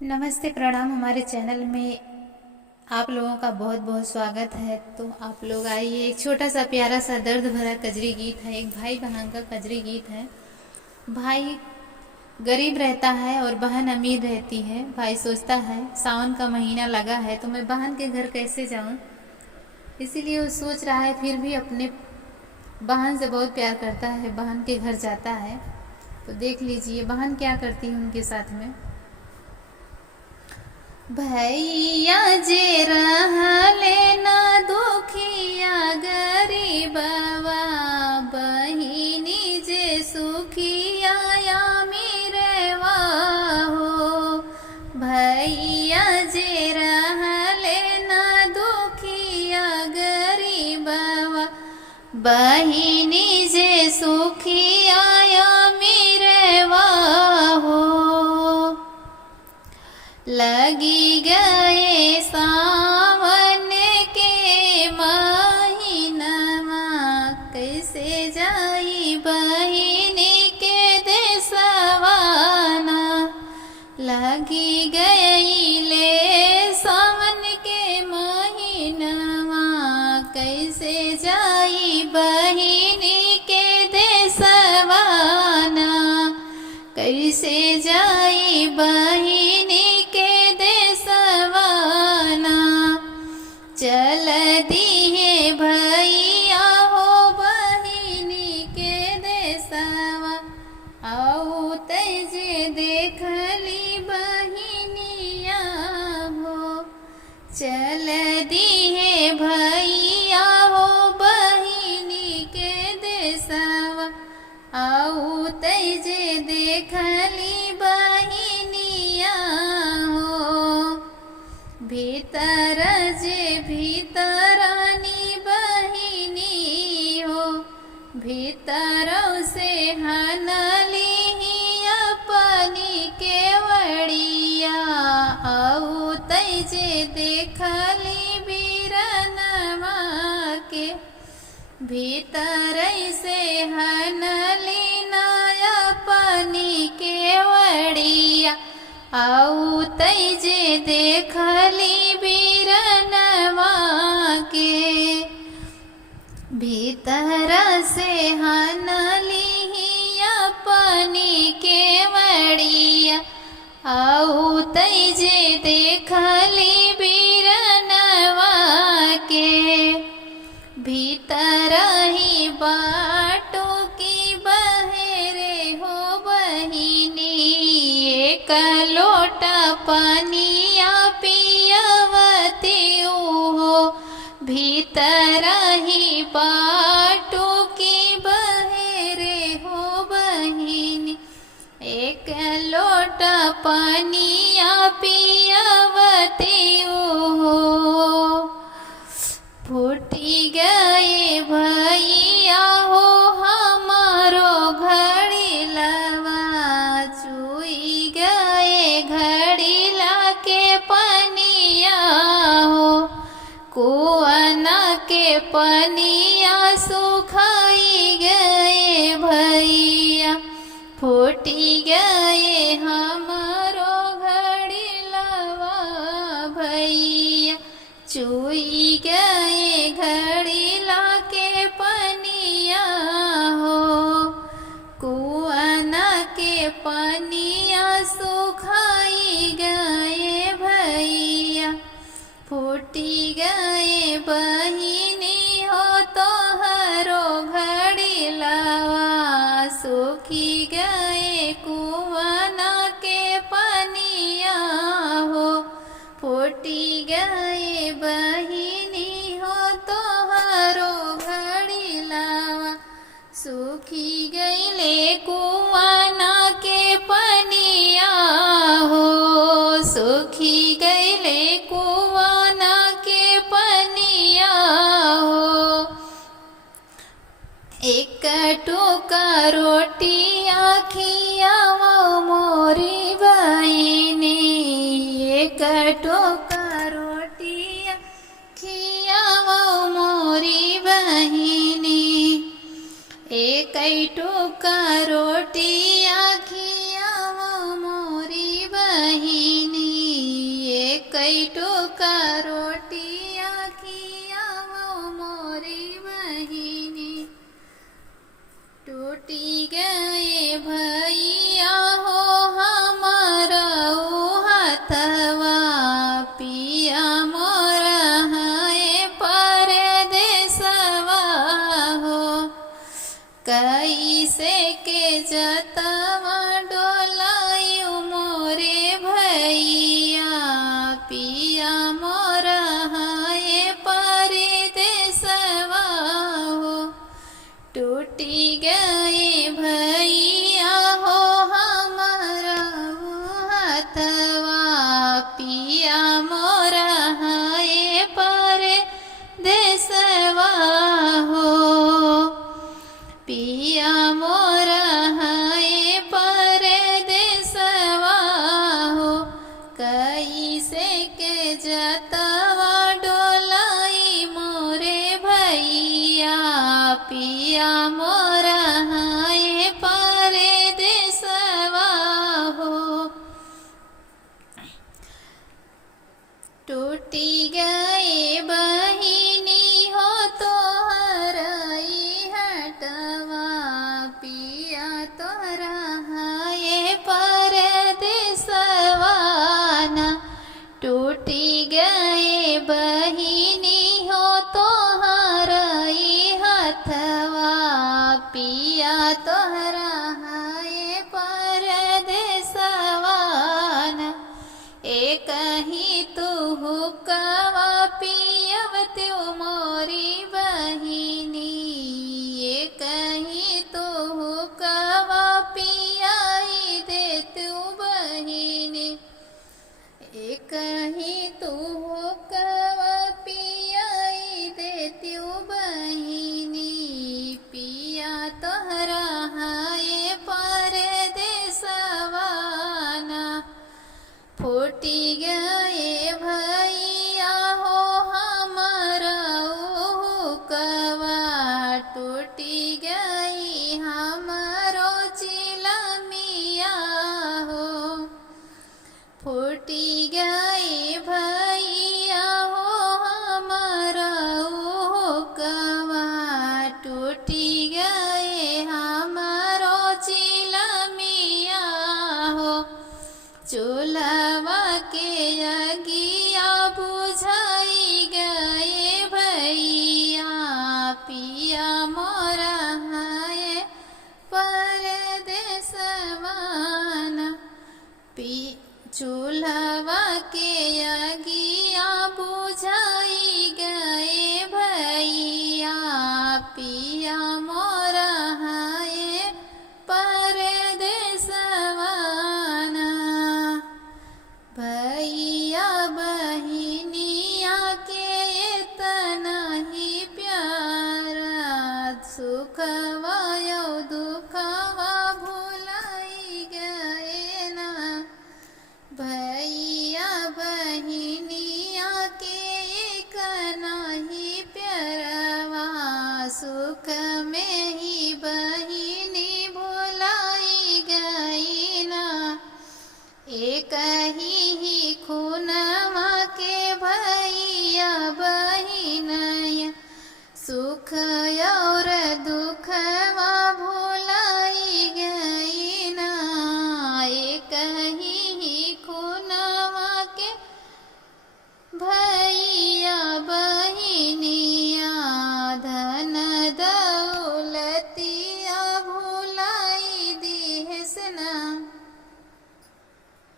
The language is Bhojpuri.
नमस्ते, प्रणाम। हमारे चैनल में आप लोगों का बहुत बहुत स्वागत है। तो आप लोग आइए, एक छोटा सा प्यारा सा दर्द भरा कजरी गीत है। एक भाई बहन का कजरी गीत है। भाई गरीब रहता है और बहन अमीर रहती है। भाई सोचता है सावन का महीना लगा है तो मैं बहन के घर कैसे जाऊं, इसीलिए वो सोच रहा है, फिर भी अपने बहन से बहुत प्यार करता है, बहन के घर जाता है। तो देख लीजिए बहन क्या करती है उनके साथ में। भैया जे रहले ना दुखिया गरीबवा, बहिनी जे सुखिया या मेरवा हो। भैया जे रहले ना दुखिया गरीबवा, बहिनी जे सुखिया या मेरवा हो। लगी गए सावन के महीनमा, कैसे जाई बहिनी के देसवाना। लगी गई ले सावन के महीनमा, कैसे जाई बहिनी के देसवाना। कैसे जाई बहिनी चल दिए भैया हो बहिनी के देसवा, आओ तेजे देखली बहिनिया हो। चल दिए भैया हो बहिनी के देसवा, आओ तेजे देखली बहिनिया हो। भीतर जे भीतरानी बहिनी हो, भीतरों से हनली अपनी केवड़िया। आओ तैजे देखली बीरनवा के, भीतर से हनली अपनी केवड़िया। आओ तैजे देखली बीरनवा के, भीतर से हनली अपनी केवड़िया। आओ तैजे देखली बीरनवा के, भीतर ही बाटो की बहरे हो बहिनी। एक लोटा पानिया पियवती हो, भीतर ही बाटो की बहरे हो बहिनी। एक लोटा पानिया पियवती हो, फूटी गए भैया हो हमारो घड़ी लवा। चुई गए घड़ी ला के पनिया हो, कुआना के पनिया सुखाई गए भैया। फूटी गए हमारो घड़ी लवा भैया। चुई गए घड़ी ला के पनिया हो, कुआना के पनिया सुखाई गए भैया। फूटी गए बहिनी हो तोहरो घड़ी लवा, सूखी गए कुआना के पनिया हो। फूटी गए बहिनी हो तोहरो घड़ी लवा, सूखी गईले कुआना के पनिया हो। सूखी गईले कुआना के पनिया हो। एक टोका रोटी आखिया मोरी बहिनी। एक टोका रोटी आखिया मोरी बहिनी। एक टोका रोटी आखिया मोरी बहिनी। कई टोका रोटिया खियावो मोरी बहिनी। टूटी गए भैया हो हमारा हाथवा, पिया मोरा है परदेसवा हो। कैसे के जतवा डोलायु मोरे भैया, पिया मोरा है परदेसवा हो। टूटी गए भैया हो हमारा हाथवा, पिया मोरा है परदेसवा हो। पिया मोरा है परदेसवा हो। कैसे के जतवा डोलाई मोरे भैया, पिया मोरा है परदेसवा हो। टूटी गए बहिनी हो तोहरई हटवा, पिया तोहरा है परदेसवा ना। टूटी गए बहिनी हो तोहरई हथवा, पिया तोहरा है परदेसवा ना। एक ही तू हुक्का पियव त्यो मोरी बहिनी, एक ही तू हुक्का पियाई दे तू बहिनी। एक ही तू हुक्का पियाई दे तू बहिनी, पिया तोहरा है परदेसवा ना। फूटी गए भैया हो हमारा हुक्का, टूटी गई हमारो चिलमिया हो। फूटी गई भैया हो हमारा हुक्का, टूटी गए हमारो चिलमिया हो। चूल्हा के अगिया बुझाई गए भैया, पिया मोरा है परदेसवा ना। चूल्हा के अगिया बुझाई गए भैया, पिया मोरा है परदेसवा ना। भैया बहिनिया के इतना ही प्यारा, सुखवा यो दुखवा भुलाई गए ना। भैया बहिनिया के इतना ही प्यारवा, सुख में ही बहिनी भुलाई गई ना। एक ही खूनवा के भैया बहिनया, सुख और दुखवा भुलाई गई ना। एक ही खूनवा के